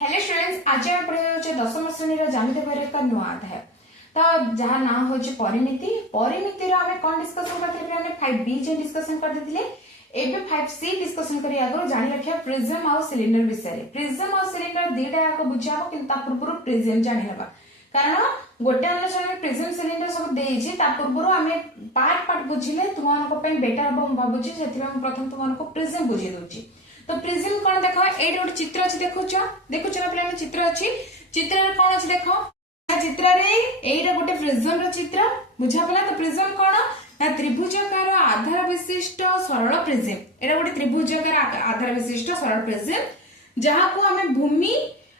Hello students, आज हम पढ़े दशम श्रेणी ज्यामिति बहिर एक नुआ अध्याय। तो जहाँ ना हो परिमिति परिमिति आम कौन डिस्कसन करते 5B जे डिस्कसन करते एबे 5C डिस्कसन करी आगो जानि रखिया प्रिज्म आ सिलिंडर विषय। प्रिज्म आ सिलिंडर दुईटा याक बुझाबो किंतु ता पूर्व प्रिज्म जानि नेबा कारण गोटे अनुसार प्रिज्म सिलिंडर सब देइछि ता पूर्व आमे पार्ट पार्ट बुझिले तुमनको पे बेटर हम भाबुछि सेथिबा प्रथम तुमनको प्रिज्म बुझी दोछि। तो प्रिज्म कौन देख ये गोटे चित्र अच्छी देखुच ना पे चित्र अच्छी चित्र कौन अच्छी देख चित्र गोटे प्रिज्म चित्र बुझा पड़ा। तो प्रिज्म कौन ना त्रिभुजाकार आधार विशिष्ट सरल प्रिज्म। एटा गोटे त्रिभुजाकार आधार विशिष्ट सरल प्रिज्म जहाँ को आम भूमि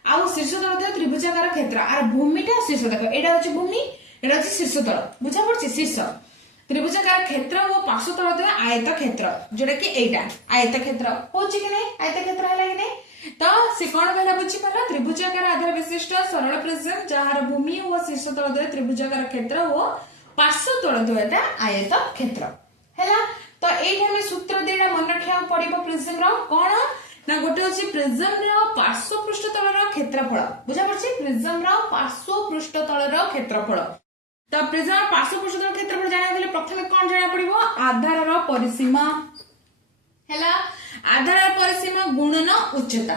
आउ शीर्ष तल त्रिभुजाकार क्षेत्र आर भूमिटा शीर्ष देख एटा होची भूमि एटा होची शीर्ष तल बुझा पड़छि। शीर्ष त्रिभुजाकार क्षेत्र और पार्श्व तल आयत क्षेत्र जोटा कि एटा आयत क्षेत्र होची कि नहीं आयत क्षेत्र है कि नहीं। तो से कौन कहला बुझी पाला त्रिभुजाकार आधार विशिष्ट सरल प्रिज्म जहार भूमि और शीर्ष तल त्रिभुजाकार क्षेत्र और पार्श्व तल आयत क्षेत्र हैला। तो एठी हम सूत्र देडा मन रखिया पड़िबो प्रिज्म रो कौन ना गोटे होची प्रिज्म रो पार्श्व पृष्ठ तल रो क्षेत्रफल बुझा पड़छि। प्रिज्म रो पार्श्व पृष्ठ तल रो क्षेत्रफल तो प्रिज्म पार्श्व पृष्ठ तल क्षेत्रफल जाना गले प्रथमे कोन जाना पड़िबो आधार रो परिसीमा हैला। आधार परिसीमा गुणन उच्चता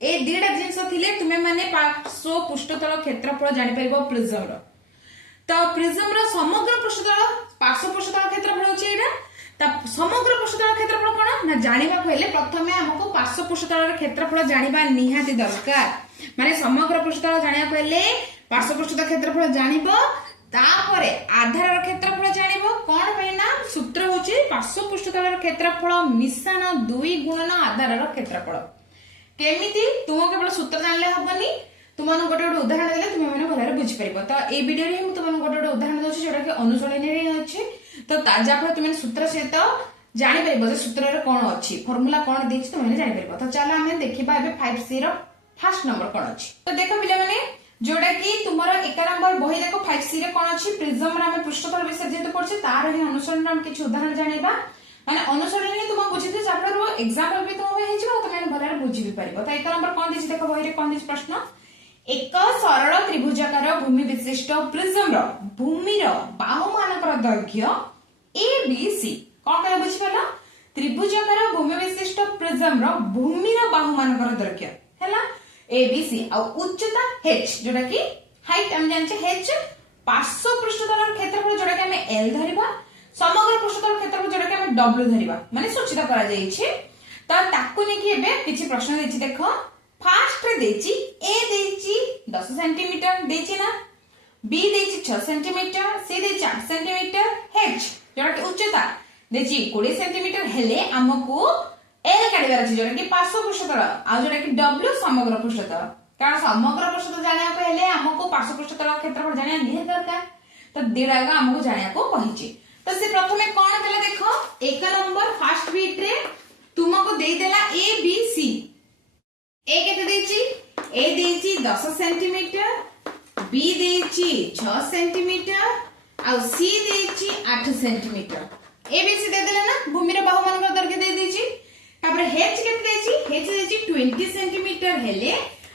ए दुईटा जिंस थिले तुमे माने पार्श्व पृष्ठ तल क्षेत्रफल जानि परिबो प्रिज्म रो। तो प्रिज्म रो समग्र पृष्ठ तल पार्श्व पृष्ठ तल क्षेत्रफल होची एटा। त समग्र पृष्ठ तल क्षेत्रफल कोन ना जानिबा पहिले प्रथमे हमको पार्श्व पृष्ठ तल क्षेत्रफल जानिबा निहाती दरकार। माने समग्र पृष्ठ तल जानिया पहिले पार्श्व पृष्ठ तल क्षेत्रफल जानिबो तापरे आधार क्षेत्रफल जानिबो कोन पैना सूत्र होची पार्श्व पृष्ठ तल क्षेत्रफल मिश्रण 2 गुणन आधार क्षेत्रफल। केमिति तुम केवल सूत्र जानले हबनी तुमन गोटे गोटे उदाहरण देले तुम माने भलरे बुझि परिबो। तो ए वीडियो रे हम तुमन गोटे गोटे उदाहरण दोछि जोटा कि अनुसरण रे अछि। तो ताजा पर तुम सूत्र सहित जानि परिबो जे सूत्र रे कोन अछि फार्मूला कोन देछि तुम माने जानि परिबो। तो चला हम देखिबा एबे 5C रो फर्स्ट नंबर कोन अछि। तो देखो पिला माने जोटा कि तुमर एक नंबर बही देखो 5C रे कोन अछि प्रिज्म रे हम पृष्ठतल विषय जेतु पड़छि तार ही अनुसरण हम किछ उदाहरण जानिबा माने अनुसरण ही तुम बुझिते चैप्टर रो एग्जांपल भी तुम हे जिवो तुम भलरे बुझि भी परिबो। तो एक नंबर कोन दिछि देखो बही रे कोन दिछि प्रश्न एक सरल त्रिभुजाकार भूमि विशिष्ट प्रिज्म रो भूमि रो बाहु मानकर दैर्घ्य ABC कोन कहला बुझि पाला त्रिभुजाकार भूमि विशिष्ट प्रिज्म रो भूमि रो बाहु मानकर दैर्घ्य हैला ABC और उच्चता h जोटा कि हाइट हम जानचे h पार्श्व पृष्ठतल क्षेत्रफल जोटा कि हम L धरिबा समग्र पृष्ठतल क्षेत्रफल जोटा कि हम W धरिबा माने सूचित करा जाईछि। तो ताकू नेकी एबे किछि प्रश्न देछि देखो फर्स्ट रे देछि A देछि 10 सेंटीमीटर देछि ना B देछि 6 सेंटीमीटर C देछि 8 सेंटीमीटर h जोटा कि उच्चता देछि 20 सेंटीमीटर हेले हमको एल काढिबार अछि जोटा कि पार्श्व पृष्ठतल आ जोटा कि W समग्र पृष्ठतल कारण समग्र पृष्ठतल जानिया को हेले हमको पार्श्व पृष्ठतल क्षेत्रफल जानिया निहे दरकार। तो दिडागा हमको जानिया को कहिछि। तो से प्रथमे कोन कला देखो एक नंबर फर्स्ट बीट रे तुमको देई देला A B C A केते देछि A देछि 10 सेंटीमीटर B देछि 6 सेंटीमीटर आ C देछि 8 सेंटीमीटर A B C दे देला ना भूमि रे बाहु मान को दैर्घ्य दे देछि। तापर h केते देछि h देछि 20 सेंटीमीटर हेले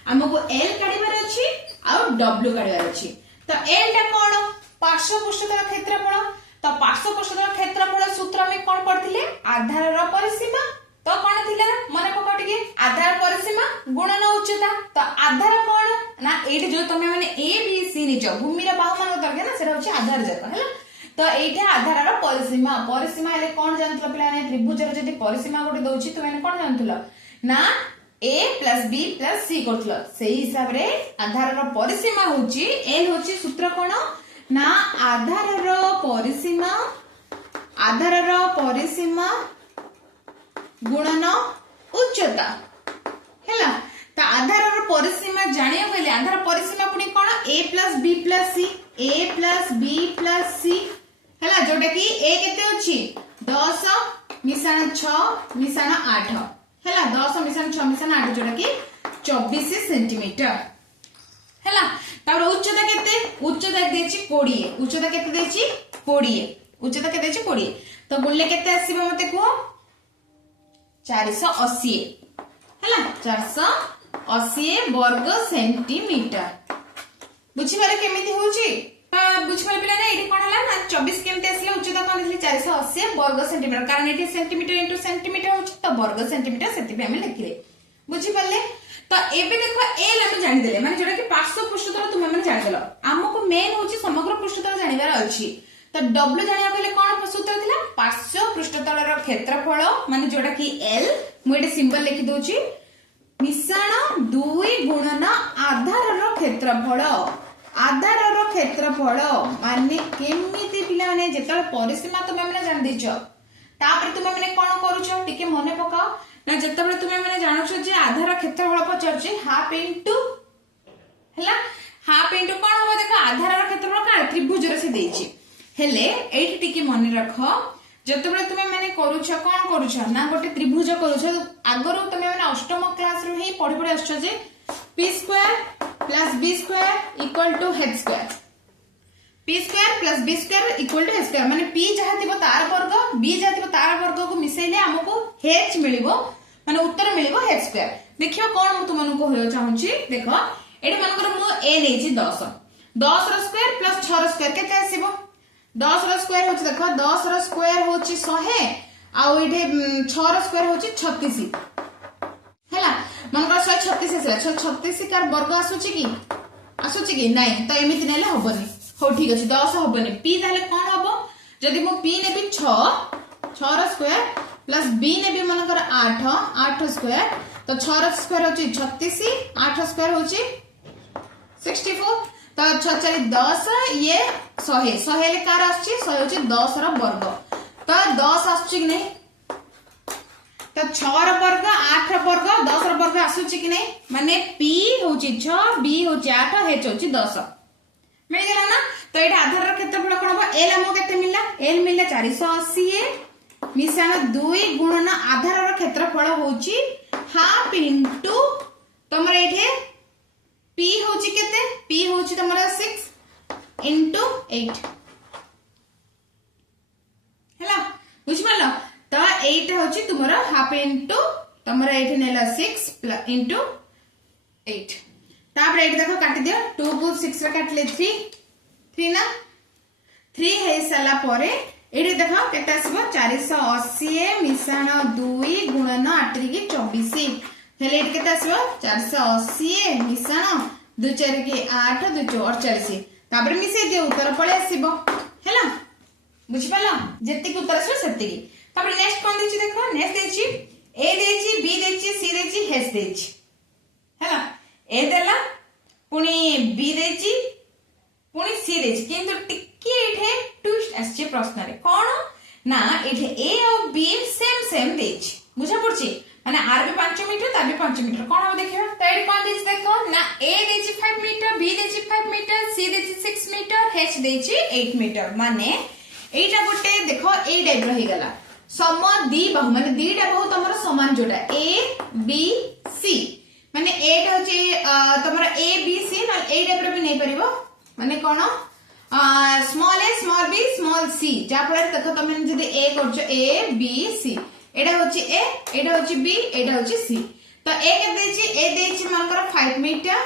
हमको l काढिबार अछि और w काढिबार अछि। तो l टा कोन पार्श्व पृष्ठतल क्षेत्रफल। तो पार्श्व पृष्ठतल क्षेत्रफल सूत्र में कोन पढथिले आधार रो परिसीमा। तो कोन थिला मने पका टिके आधार परिसीमा गुणन उच्चता। तो आधार कोन ना एठी जो तमे माने a b c निचो भूमि रे बाहु मान दरके ना सेटा होछि आधार जक हैला। तो एठी आधार रो परिसीमा परिसीमा हेले कोन जानतलो पिला ने त्रिभुज रो जदी परिसीमा गोटे दोछि तो माने कोन जानतलो ना A + B + C करथलो सेही हिसाब रे आधार रो परिसीमा होछि L होछि सूत्र कोन ना आधार रो परिसीमा गुणन उच्चता हैला। तो आधार रो परिसीमा जानिया पहिले आधार परिसीमा पुनी कोन A + B + C A + B + C हैला जोटा कि A केते अछि 10 मिश्रण 6 मिश्रण 8 हैला 10 मिश्रण 6 मिश्रण 8 जोटा कि 24 सेंटीमीटर हैला। तार उच्चता केते उच्चता देछि 20 उच्चता केते देछि 20 उच्चता केते देछि 20 तो बोलले केते आसीबो मते को 480 हैला 480 80 वर्ग सेंटीमीटर बुझिबारे केमिति होची बुझिबारे पिला ने एठी कोन हला ना 24 केमिति आसले उच्चता कोन दिसले 480 वर्ग सेंटीमीटर कारण एठी सेंटीमीटर इनटू सेंटीमीटर होची तो वर्ग सेंटीमीटर सेति पे हम लिखिले बुझि पल्ले तो एबे देखो एल हम जानि देले माने जोटा कि पार्श्व पृष्ठतल तुमे माने जानि देलो हमको मेन होची समग्र पृष्ठतल जानिबार अछि तो डब्ल्यू जानिया पहिले कोन सूत्र थिला पार्श्व पृष्ठतलर क्षेत्रफल माने जोटा कि एल मु एटे सिंबल लिखि दोची मिश्रण 2 गुणन आधारर क्षेत्रफल आधारर क्षेत्रफल माने केमिति पिला माने जेतल परिसीमा तुमे माने जानि दिछो तापर तुमे माने कोन करूछो टिके मने पकाओ ना जेतबेले तुमे माने जानुछो जे आधार क्षेत्रफल पचरछि हाफ इनटू हला हाफ इनटू कोन हो देखो आधारर क्षेत्रफल का त्रिभुज रे से देछि हेले एठी टिके मने रखो जेतबेले तुमे माने करूछो कोन करूछो ना गोटे त्रिभुज करूछो आगरो तुमे माने अष्टम क्लास रो ही पढि पढि आछो जे p square plus b square equal to h square p square plus b square equal to h square माने p जहा थिबो तार वर्ग b जहा थिबो तार वर्ग को मिसेले हमको h मिलिबो माने उत्तर मिलिबो h स्क्वायर देखियो कोन मु तुमन को होयो चाहूची देखो एडी मानकर मु a लेछि 10 10 रो स्क्वायर प्लस 6 रो स्क्वायर केते आसीबो 10 रो स्क्वायर होची देखो 10 रो स्क्वायर होची 100 आ इठे 6 रो स्क्वायर होची 36 हैला मनकर 136 आसला 136 कार वर्ग आसुची की नाही तो एमिति नेले हबनी हो ठीक अछि 10 हबनी p ताले कोन हबो जदी मु p नेबी 6 रो स्क्वायर प्लस b नेबी मनकर 8 स्क्वायर तो 6 रो स्क्वायर होची 36 8 स्क्वायर होची 64 तो 6 4 10 ये 100 ले कार आछी 100 होची 10 रो वर्ग तो 10 आछी कि नै तो 6 रो वर्ग 8 रो वर्ग 10 रो वर्ग आछी कि नै माने p होची 6 b होची 8 h होची 10 मिल गेला ना तो एटा आधार रो क्षेत्रफल कोन हो l हमो केते मिलला l मिलला 480 मिश्रण 2 गुणन आधार रो क्षेत्रफल होची हाफ इनटू तमरे एठे p होची केते p होची तमरा 6 इनटू 8 हैला बुझ पालो तो 8 होची तुमरा हाफ इनटू तमरा एठे नेला 6 इनटू 8 तापर एठे देखो काटी दियो 2 को 6 रे काटले 3 ना 3 हे सला परे एठे देखो केते आसीबो 480 मिश्रण 2 गुणन 8 की 24 हेले एठे केते आसीबो 480 मिश्रण 2 4 की 8 2 48 तापर मिसे दियो उत्तर पळे आसीबो हैला बुझ पालो जेति की उत्तर आसीबो सेति की तापर नेक्स्ट कोन देछि देखो नेक्स्ट देछि a देछि b देछि c देछि h देछि हैला a देला पुनी b देछि पुनी c देछि किंतु टिके एठे ट्विस्ट आछि प्रश्न रे कोन ना एठे a और b सेम देछि बुझा पड़छि माने r भी 5 मीटर ता भी 5 मीटर कोन हो देखियो तो एठी कोन देछि देखो ना a देछि 5 मीटर b देछि 5 मीटर c देछि 6 मीटर h देछि 8 मीटर माने एटा गोटे देखो ए टाइप रही गला सम दी बाहु माने दीटा बाहु तमरो समान जोटा a b c माने एटा होची तमरो a b c ना ए टाइप रे भी नै परिबो माने कोन small a small b small c जा पर देखो तमे जदी a करछो a b c एटा होची a एटा होची b एटा होची c तो a के देछि a देछि मनकर 5 मीटर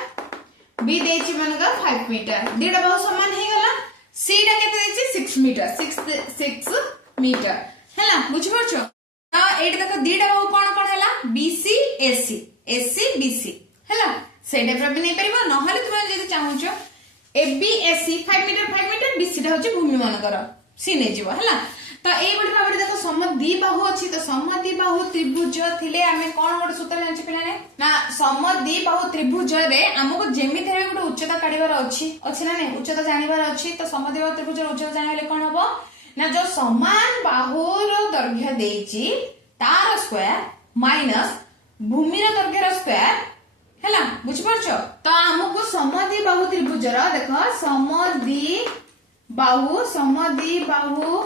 b देछि मनकर 5 मीटर दीटा बाहु समान हे गला c टा केते देछि 6 मीटर 6 मीटर हैला बुझ परछो तो एटा देखो दीटा बाहु कोन हैला bc ac ac bc हैला सेटा पर भी नै परिबो न हले तुम जदी चाहूछो ab ac 5 मीटर bc टा होची भूमि मानकर c नै जीवो हैला तो एई बडी भाबरे देखो समद्वि बाहु अछि तो समद्वि बाहु त्रिभुज थिले आमे कोन गोटे सूत्र जानछि पिलाने ना समद्वि बाहु त्रिभुज रे हमको जेमिति रे गोटे उच्चता काढिबार अछि ना नै उच्चता जानिबार अछि तो समद्वि बाहु त्रिभुज रे उच्चता जानिले कोन हबो ना जो समान बाहुर दैर्घ्य देछि तार स्क्वायर माइनस भूमि रो दैर्घ्य रो स्क्वायर हैला बुझ परछो तो हमको समद्वि बाहु त्रिभुज रो देखो समद्वि बाहु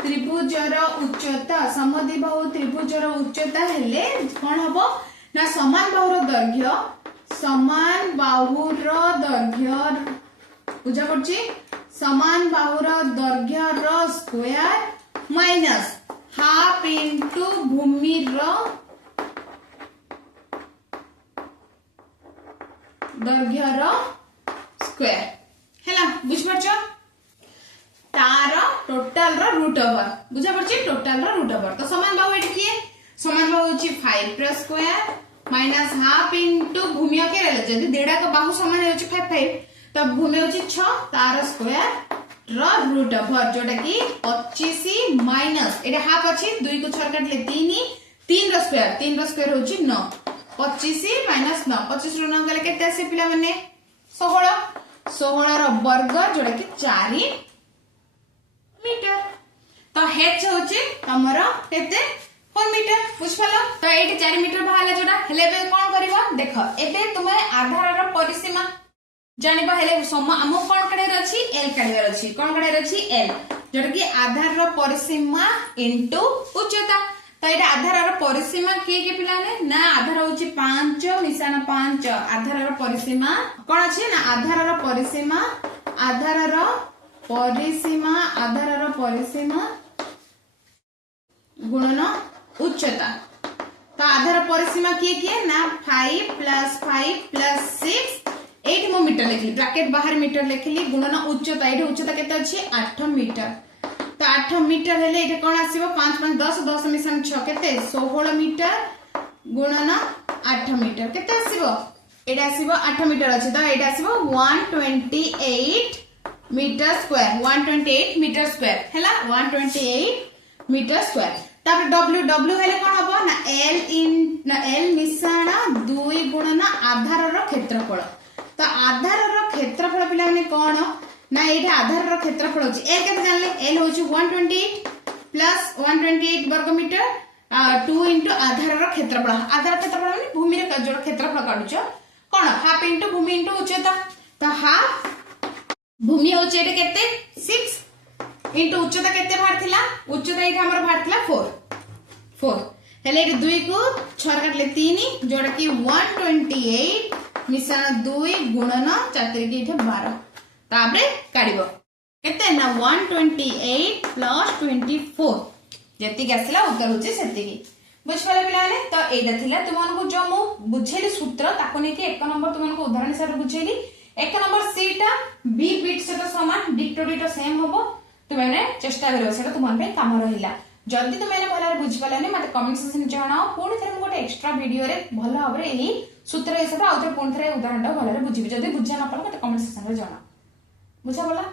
त्रिभुजर उच्चता समद्वि बाहु त्रिभुजर उच्चता हेले कोन हबो ना समान बाहुर दैर्घ्य बुझा पड़छि समान बाहुर दैर्घ्य रो स्क्वायर माइनस हाफ इनटू भूमि रो दैर्घ्यर स्क्वायर हैला बुझ परछ तार टोटल रो रूट ओवर बुझा पड़छि टोटल रो रूट ओवर तो समान बाहु एठी किए समान बाहु होछि 5 रो स्क्वायर माइनस हाफ इनटू भूमि के रहले जदी डेढ़ा का बाहु समान होछि 5 5 तो भूमि होछि 6 तार स्क्वायर रो रूट ओवर जोटा कि 25 माइनस एटा हाफ अछि 2 को 6 काटले 3 3 रो स्क्वायर होछि 9 25 माइनस 9 25 रो 9 गले केते आसे पिला माने 16 16 रो वर्ग जोटा कि 4 मीटर तो h होचे हमरो केते 4 मीटर बुझफलो तो एठी 4 मीटर बाहला जोडा हेले बे कोन करबो देखो एबे तुमे आधार रो परिसीमा जानिबा हेले सम हम कोन कड़े रछि l कड़े रछि कोन कड़े रछि l जोटा कि आधार रो परिसीमा इनटू उच्चता तो एटा आधार रो परिसीमा के पिलाने ना आधार होची 5 मिसाना 5 आधार रो परिसीमा कोन अछि ना आधार रो परिसीमा गुणन उच्चता तो आधार परिसीमा किए ना 5 प्लस 5 प्लस 6 8 मो मीटर लिखली ब्रैकेट बाहर मीटर लिखली गुणन उच्चता एठी उच्चता केते अछि 8 मीटर तो 8 मीटर हेले एठी कोन आसीबो 5 5 10 10 मिसन 6 केते 16 मीटर गुणन 8 मीटर केते आसीबो एटा आसीबो 8 मीटर अछि तो एटा आसीबो 128 मीटर स्क्वायर 128 मीटर स्क्वायर हैला 128 मीटर स्क्वायर तापर w w हेले कोन हबो ना l मिसाणा 2 गुणना आधार रो क्षेत्रफल तो आधार रो क्षेत्रफल पिला माने कोन ना एटा आधार रो क्षेत्रफल होची l केते जानले l होची 128 प्लस 128 वर्ग मीटर 2 इनटू आधार रो क्षेत्रफल माने भूमि रे जो क्षेत्रफल काढुचो कोन हाफ इनटू भूमि इनटू उच्चता तो हाफ भूमि होचे एटा केते 6 इनटू उच्चता केते बाहर थिला उच्चता एटा हमर बाहर थिला 4 हेले एटा 2 को 6 काटले 3 जोड़ा कि 128 मिसाण 2 गुणन 4 के एटा 12 ताबरे काढिबो केते ना 128 प्लस 24 जेति गसला उत्तर होचे सेति की बुझपाले पिलाने तो एटा थिला तुमन को जो मु बुझेली सूत्र ताको ने कि 1 नंबर तुमन को उदाहरण सार बुझेली 1 नंबर सी टा बी बिट से समान डिक्टो सेम होबो तुमने चेष्टा करियो सेटा तुमन पे काम रहिला जल्दी तुमने भलरे बुझ पालाने मते कमेंट सेक्शन जणाओ पुणी थरे गोटे एक्स्ट्रा वीडियो रे भल भाबरे एही सूत्र हिसाब आउथरे पुणी थरे उदाहरण भलरे बुझिबि जदी बुझा न पड़े मते कमेंट सेक्शन रे जणाओ बुझा बोला।